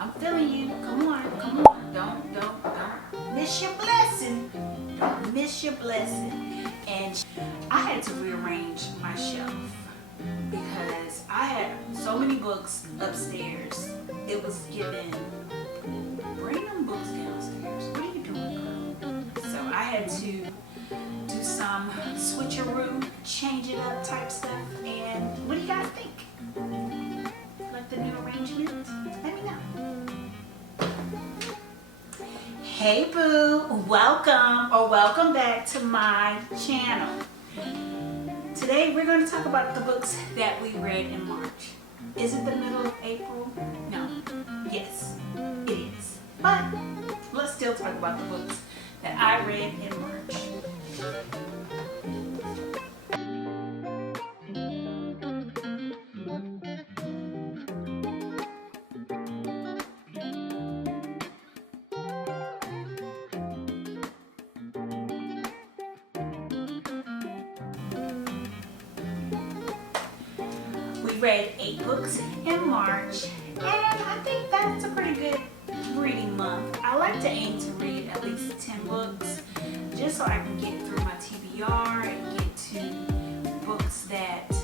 I'm feeling you. Come on, come on. Don't miss your blessing. Don't miss your blessing. And I had to rearrange my shelf because I had so many books upstairs. It was giving, bring them books downstairs. What are you doing, girl? So I had to do some switcheroo, change it up type stuff. And what do you guys think? Like the new arrangement? Let me know. Hey boo, welcome back to my channel. Today we're going to talk about the books that we read in March. Is it the middle of April? No. Yes, it is. But let's still talk about the books that I read in March. We read 8 books in March, and I think that's a pretty good reading month. I like to aim to read at least 10 books, just so I can get through my TBR and get to books that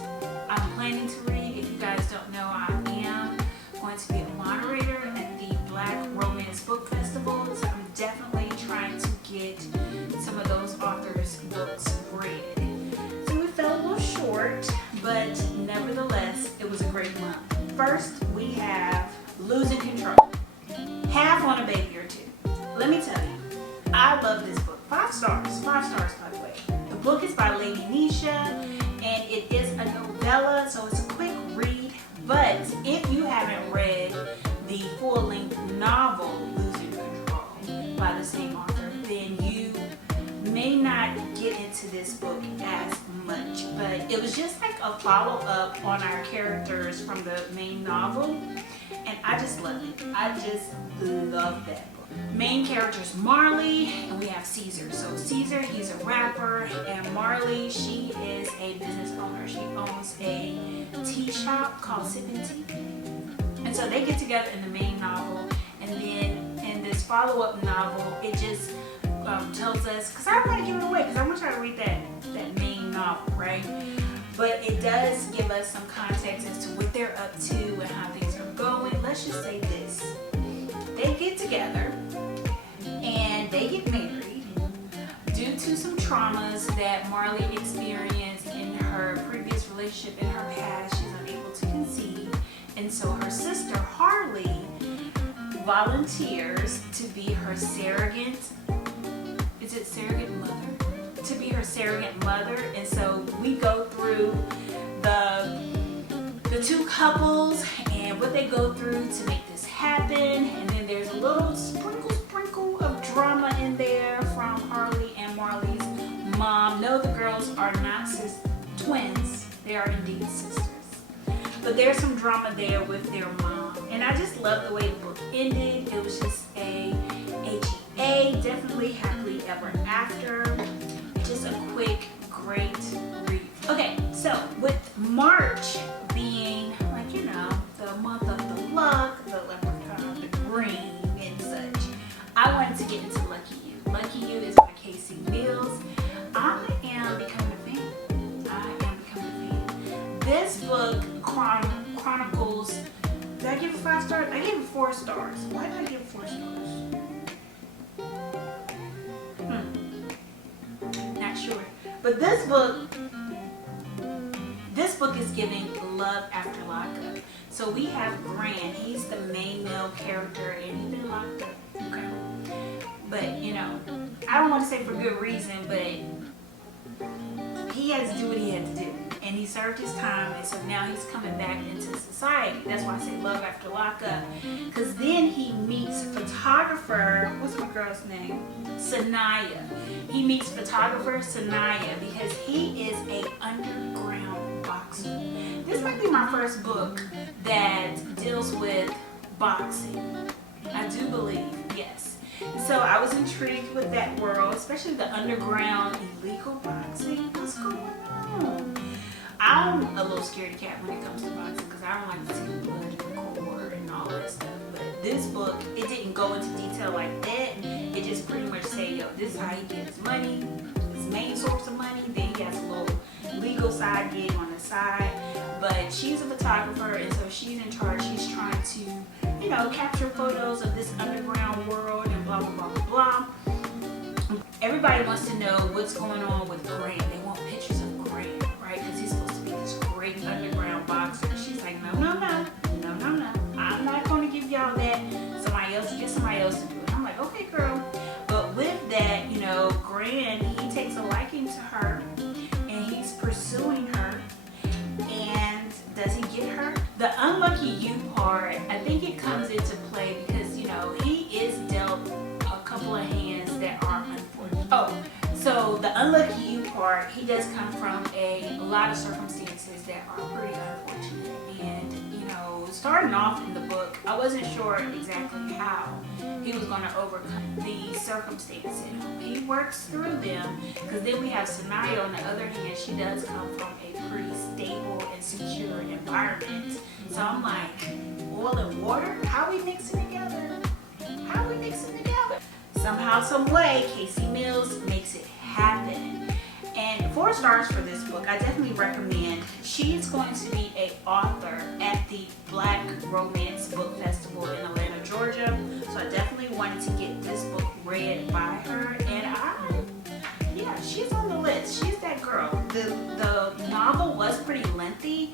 I'm planning to read. If you guys don't know, I am going to be a moderator at the Black Romance Book Festival, so I'm definitely trying to get some of those authors' books read. So we fell a little short, but nevertheless, it was a great month. First, we have Losing Control. Half on a baby or two. Let me tell you, I love this book. 5 stars. 5 stars, by the way. The book is by Lady Nisha, and it is a novella, so it's a quick read. But if you haven't read the full-length novel, Losing Control, by the same author, then you may not get into this book as much. But it was just like a follow-up on our characters from the main novel, and I just love it. I just love that book. Main characters Marley, and we have Caesar. So Caesar, he's a rapper, and Marley, she is a business owner. She owns a tea shop called Sippin' Tea. And so they get together in the main novel, and then in this follow-up novel, it just tells us, because I don't want to give it away, because I want y'all to read that main novel, right? But it does give us some context as to what they're up to and how things are going. Let's just say this. They get together and they get married due to some traumas that Marley experienced in her previous relationship in her past. She's unable to conceive. And so her sister Harley volunteers to be her surrogate. Is it surrogate mother? To be her surrogate mother. And so we go through the two couples and what they go through to make this happen. And then there's a little sprinkle of drama in there from Harley and Marley's mom. No, the girls are not twins. They are indeed sisters. But there's some drama there with their mom. And I just love the way the book ended. It was just a HEA, definitely happily ever after. Just a quick, great read. Okay, so with March being, like, you know, the month of the luck, the leprechaun, the green and such, I wanted to get into Lucky You. Lucky You is by Casey Mills. I am becoming a fan. This book chronicles, did I give it 5 stars? I gave it 4 stars. Why did I give it 4 stars? Not sure. But this book is giving love after lockup. So we have Grant. He's the main male character, and he's been locked up. Okay. But, you know, I don't want to say for good reason, but he had to do what he had to do. And he served his time, and so now he's coming back into society. That's why I say love after lockup. Because then he meets photographer, what's my girl's name? Sanaya. He meets photographer Sanaya because he is a underground boxer. This might be my first book that deals with boxing. I do believe, yes. So I was intrigued with that world, especially the underground illegal boxing. What's going on? I'm a little scaredy cat when it comes to boxing because I don't like to see blood and gore and all that stuff. But this book, it didn't go into detail like that. It just pretty much said, yo, this is how he gets his money, his main source of money. Then he has a little legal side gig on the side. But she's a photographer, and so she's in charge. She's trying to, you know, capture photos of this underground world and blah, blah, blah, blah, blah. Everybody wants to know what's going on with Grant. They want pictures of Grant, right? Because he's supposed to be this great underground boxer. She's like, no, no, no, no, no, no. I'm not going to give y'all that. Somebody else, get somebody else to do it. I'm like, okay, girl. But with that, you know, Grant, he takes a liking to her, and he's pursuing her. And does he get her? The unlucky you part, I think it comes into play because, you know, he is dealt a couple of hands that are unfortunate. Oh, so the unlucky you part, he does come from a lot of circumstances that are pretty unfortunate. And, you know, starting off in the book, I wasn't sure exactly how he was going to overcome the circumstances. He works through them, because then we have Sanaya on the other hand. She does come from a pretty stable and secure environment. So I'm like, oil and water? How are we mixing together? How are we mixing together? Somehow, some way, Casey Mills makes it happen. And 4 stars for this book. I definitely recommend. She's going to be an author at the Black Romance Book Festival in Atlanta, Georgia. So I definitely wanted to get this book read by her. And yeah, she's on the list. She's that girl. The novel was pretty lengthy.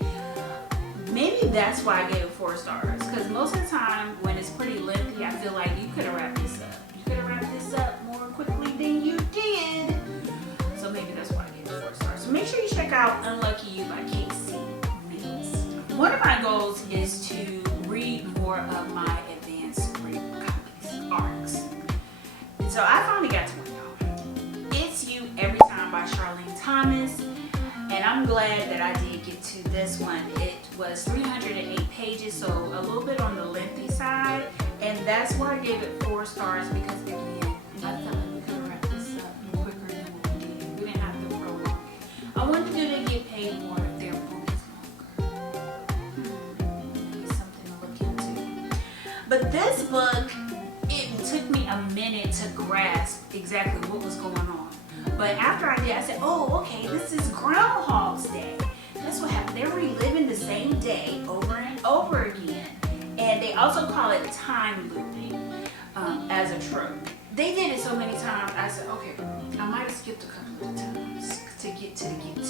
Maybe that's why I gave it 4 stars. Because most of the time when it's pretty lengthy, I feel like you could have wrapped this up. You could have wrapped this up more quickly than you did. So maybe that's why I gave it 4 stars. So make sure you check out Unlucky You by Casey Mills. One of my goals is to read more of my advanced read copies, ARCs. And so I finally got to one, y'all. It's You Every Time by Charlene Thomas. And I'm glad that I did get to this one. It was 308 pages, so a little bit on the lengthy side. And that's why I gave it 4 stars, because again, I felt like we could have wrapped this up quicker than what we did. We didn't have to prolong it. I wanted to get paid more if their book is longer. Maybe something to look into. But this book, it took me a minute to grasp exactly what was going on. But after I did, I said, oh, okay, this is Groundhog's Day. That's what happened. They're reliving the same day over and over again. And they also call it time looping as a trope. They did it so many times, I said, okay, I might have skipped a couple of times to get to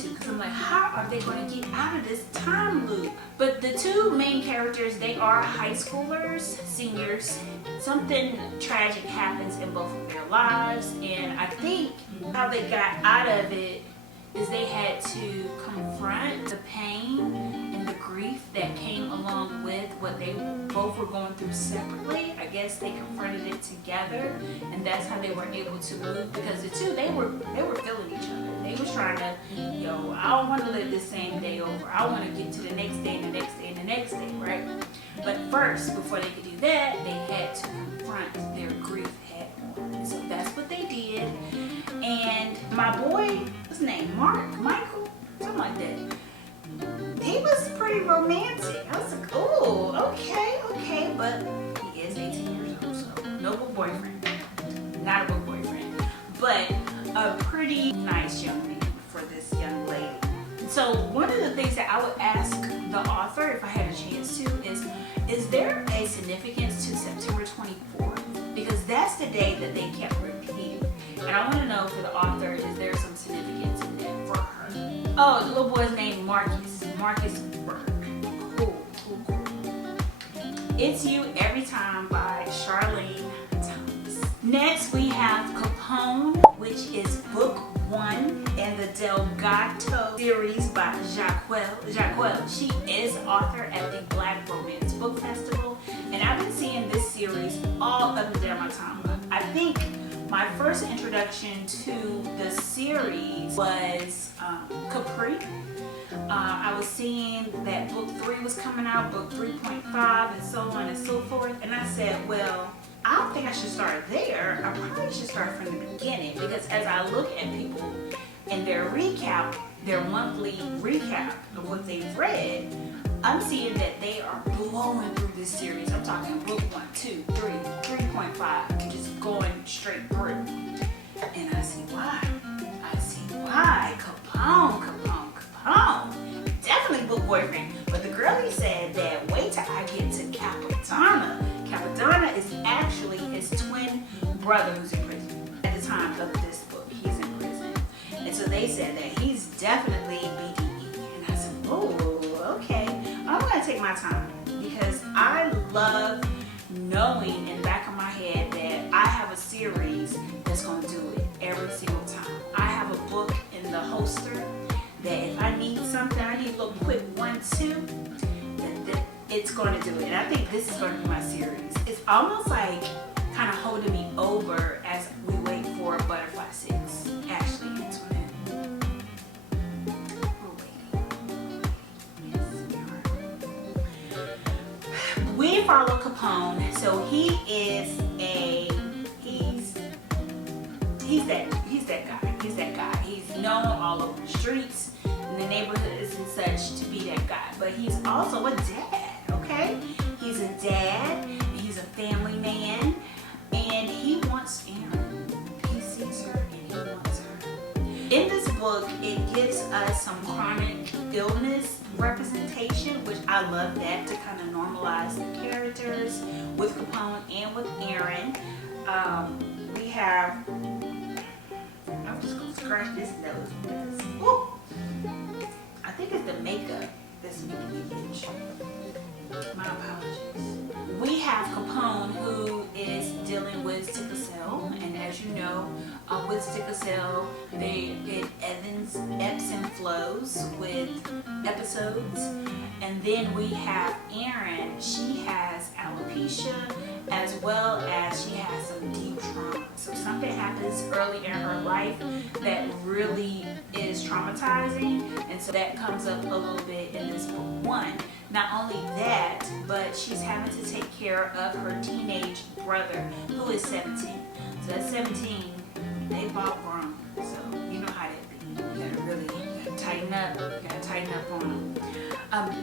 because I'm like, how are they going to get out of this time loop? But the 2 main characters, they are high schoolers, seniors. Something tragic happens in both of their lives, and I think how they got out of it is they had to confront the pain and the grief that came along with what they both were going through separately. I guess they confronted it together, and that's how they were able to move, because the 2, they were feeling each other. They was trying to, yo, I don't want to live this same day over. I want to get to the next day and the next day and the next day, right? But first, before they could do that, they had to confront their grief head on. And so that's what they did. And my boy, what's his name? Michael? Something like that. He was pretty romantic. I was like, oh, okay. But he is 18 years old, so no book boyfriend. Not a book boyfriend. But a pretty nice young man for this young lady. So one of the things that I would ask the author, if I had a chance to, is there a significance to September 24th? Because that's the day that they kept repeating. And I want to know for the author, is there some significance in that for her? Oh, the little boy's name Marcus Burke. Cool. It's You Every Time by Charlene Thomas. Next we have Capone, which is book 1 in the Delgado series by Jaqueline. She is author at the Black Romance Book Festival, and I've been seeing this series all up and down my timeline. I think my first introduction to the series was Capri. I was seeing that book 3 was coming out, book 3.5, and so on and so forth, and I said, well, I don't think I should start there. I probably should start from the beginning, because as I look at people and their recap, their monthly recap of what they've read, I'm seeing that they are blowing through this series. I'm talking book 1, 2, 3, 3.5, just going straight through. And I see why. I see why. Capone. Definitely book boyfriend. But the girlie said that wait till I get to Capone. Capone is actually his twin brother who's in prison. At the time of this book, he's in prison. And so they said that he's definitely BDE. And I said, oh, okay. I'm going to take my time because I love knowing in the back of my head that I have a series that's going to do it every single time. I have a book in the holster that if I need something, I need a little quick 1-2, that it's going to do it. And I think this is going to be my series. It's almost like kind of holding me over as we wait for Butterfly 6, Ashley Antoinette. We follow Capone, so he's that guy. He's known all over the streets in the neighborhoods and such to be that guy. But he's also a dad, okay? He's a dad, he's a family man, and he wants Erin. He sees her and he wants her. In this book, it gives us some chronic illness representation, which I love that to kind of normalize the characters with Capone and with Erin. We have, I'm just gonna scratch this nose with this. Woo! I think it's the makeup that's making me itch. My apologies. We have Capone, who is dealing with sickle cell, and as you know, with sickle cell, it ebbs and flows with episodes. And then we have Erin. She has alopecia, as well as she has some deep trauma. So something happens early in her life that really is traumatizing, and so that comes up a little bit in this book 1. Not only that, but she's having to take care of her teenage brother, who is 17. So at 17, they both grown. So you know how that be. You gotta really tighten up. You gotta tighten up on them.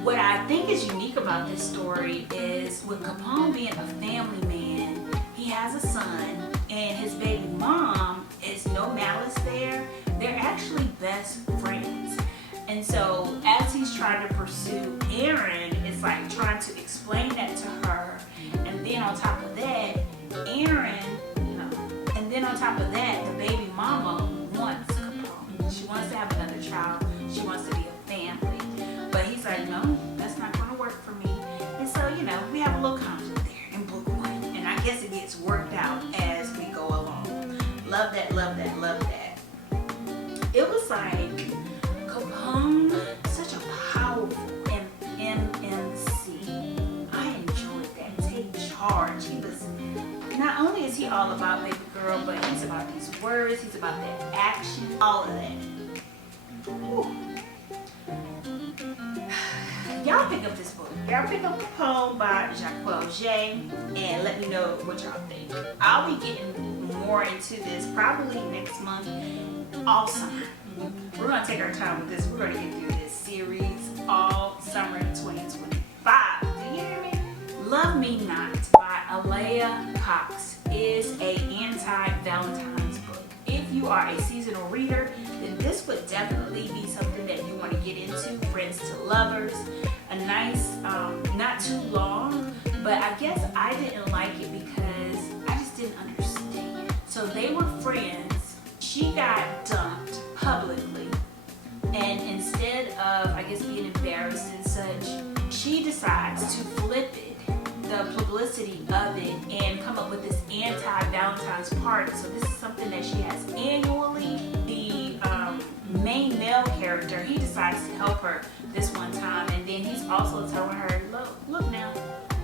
What I think is unique about this story is with Capone being a family man, he has a son, and his baby mom is no malice there. They're actually best friends. And so as he's trying to pursue Erin, it's like trying to explain that to her. And then on top of that, the baby mama wants Capone. She wants to have another child. She wants to be a family. But he's like, no, that's not going to work for me. And so, we have a little conflict there in book 1. And I guess it gets worked out as we go along. Love that, love that, love that. It was like Capone, such a powerful MMC. I enjoyed that. Take charge. He was, not only is he all about baby girl, but he's about these words, he's about that action, all of that. Whew. Y'all pick up this book. Y'all pick up Capone by Jaqueline, and let me know what y'all think. I'll be getting more into this probably next month, all summer. We're going to take our time with this. We're going to get through this series all summer 2025. Do you hear me? Love Me Not by Alea Cox is a anti-Valentine's book. If you are a seasonal reader, then this would definitely be something that you want to get into. Friends to lovers. A nice, not too long, but I guess I didn't like it because I just didn't understand. So they were friends. She got dumped publicly, and instead of, I guess, being embarrassed and such, she decides to flip it, the publicity of it, and come up with this anti-Valentine's party. So this is something that she has annually. The main male character, he decides to help her this one time, and then he's also telling her, look now,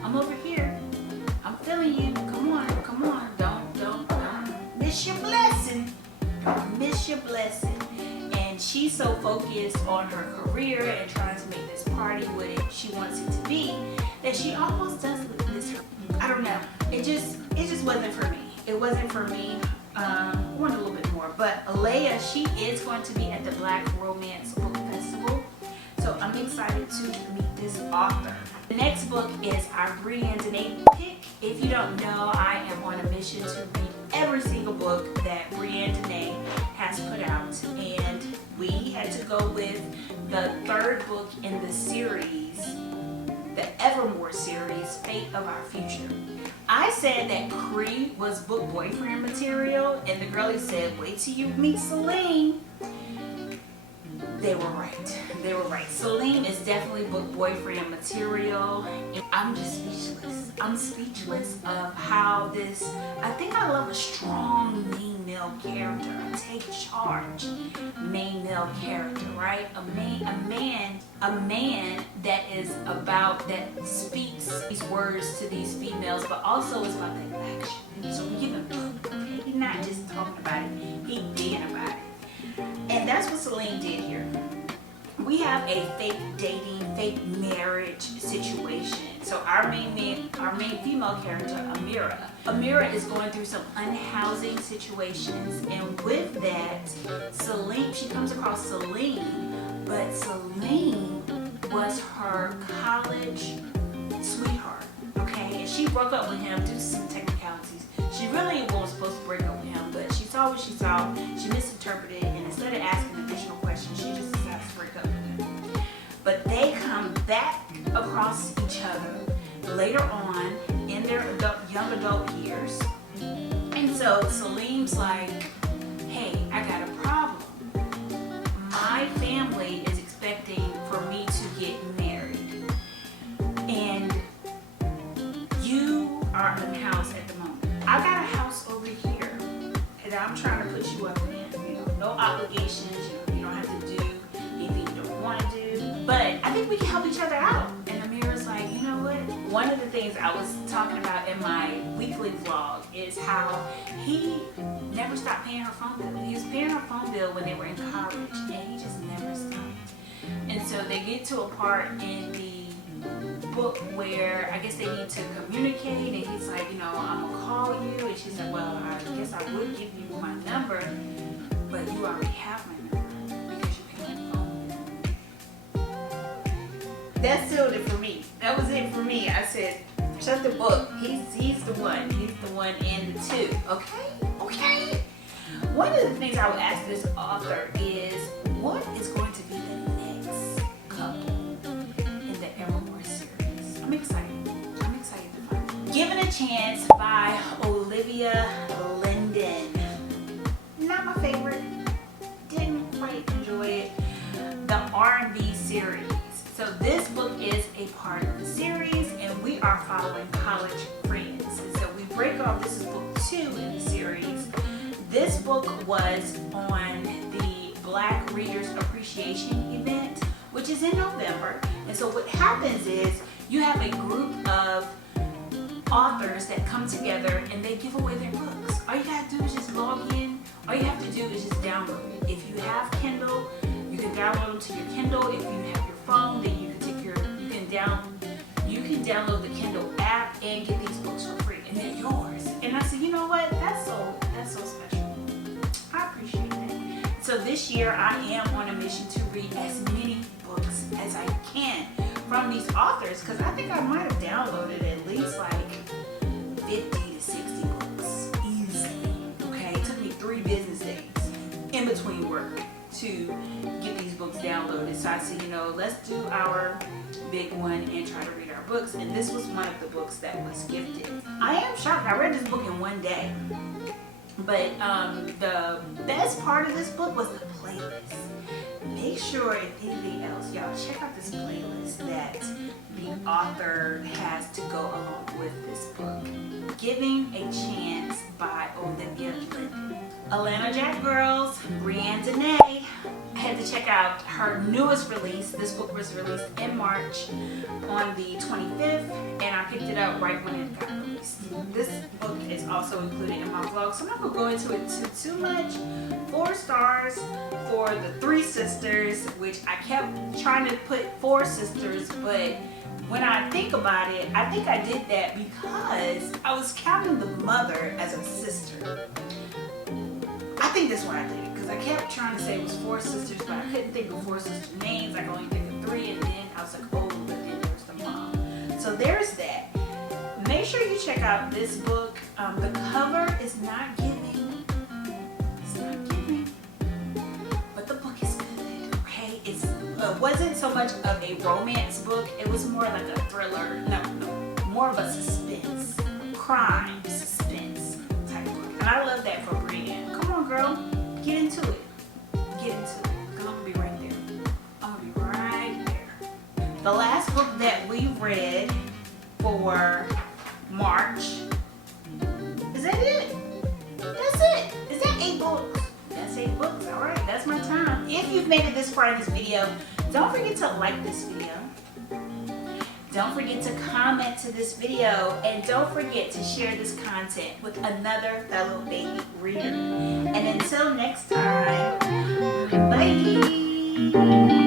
I'm over here, I'm feeling you, come on, don't miss your blessing. Miss your blessing. And she's so focused on her career and trying to make this party what she wants it to be that she almost does miss her. I don't know. It just wasn't for me. It wasn't for me. I wanted a little bit more. But Alea, she is going to be at the Black Romance Book Festival. So I'm excited to meet this author. The next book is our Briann Danae pick. If you don't know, I am on a mission to read every single book that Briann Danae has put out, and we had to go with the third book in the series, the Evermore series, Fate of Our Future. I said that Cree was book boyfriend material, and the girlie said, wait till you meet Celine. They were right. They were right. Celine is definitely book boyfriend material. And I'm just speechless. I'm speechless of how this, I think I love a strong main male character, a take charge main male character, right? A man that is about, that speaks these words to these females, but also is about that action. So we give him book, okay? He's not just talking about it, he's being about it. And that's what Celine did here. We have a fake dating, fake marriage situation. So our main female character, Amira is going through some unhousing situations, and with that, Celine, she comes across Celine, but Celine was her college sweetheart, okay? And she broke up with him due to some technicalities. She really wasn't supposed to break up with him, but she saw what she saw, she misinterpreted, and instead of asking additional questions, she just decided to break up with him. But they come back across each other later on in their young adult years. And so Celine's like, hey, I got a problem. My family is expecting for me to get married, and you are unhoused at the moment. I got a house over here that I'm trying to put you up in. You know, no obligations. You don't have to do anything you don't want to do. But I think we can help each other out. And Amira's like, you know what? One of the things I was talking about in my weekly vlog is how he never stopped paying her phone bill. He was paying her phone bill when they were in college, and he just never stopped. And so they get to a part in the book where I guess they need to communicate, and he's like, you know, I'm gonna call you, and she's like, well, I guess I would give you my number, but you already have my number because you pay my phone bill. That sealed it for me. That was it for me. I said, shut the book. He's the one. He's the one in the two. Okay. One of the things I would ask this author is, what is going to be the next couple in the Evermore series? I'm excited to find out. Given a Chance by Olivia Linden. Not my favorite. Didn't quite enjoy it. The R&B series. So this book is a part of the series, and we are following college friends. And so we break off, this is book 2 in the series. This book was on the Black Readers Appreciation event, which is in November. And so what happens is you have a group of authors that come together and they give away their books. All you gotta do is just log in. All you have to do is just download it. If you have Kindle, you can download them to your Kindle. If you have your phone, then you can download the Kindle app and get these books for free, and they're yours. And I said, you know what? That's so special. I appreciate that. So this year I am on a mission to read as many books as I can from these authors, because I think I might have downloaded at least like 50 to 60 books easily. Okay, it took me 3 business days in between work to get these books downloaded. So I said, you know, let's do our big one and try to read our books. And this was one of the books that was gifted. I am shocked. I read this book in one day. But the best part of this book was the playlist. Make sure, if anything else, y'all check out this playlist that the author has to go along with this book. Giving a Chance by Olivia Linden. Atlanta Jack Girls, Briann Danae. I had to check out her newest release. This book was released in March on the 25th, and I picked it up right when it got released. This book is also included in my vlog, so I'm not going to go into it too much. 4 stars for the 3 sisters, which I kept trying to put 4 sisters, but when I think about it, I think I did that because I was counting the mother as a sister. I think that's why I did it, because I kept trying to say it was 4 sisters, but I couldn't think of 4 sisters' names. I could only think of 3, and then I was like, oh, but then So there's that. Make sure you check out this book. The cover is not giving. It's not giving. But the book is good. Okay, it wasn't so much of a romance book. It was more like a thriller. No, more of a suspense, crime suspense type book. And I love that for Briann. Come on, girl, get into it. Get into it. I'm gonna be right there. I'm gonna be right there. The last book that we read for March. Is that it? That's it. Is that 8 books? That's 8 books. All right, that's my time. If you've made it this far in this video, don't forget to like this video. Don't forget to comment to this video, and don't forget to share this content with another fellow baby reader. And until next time, bye.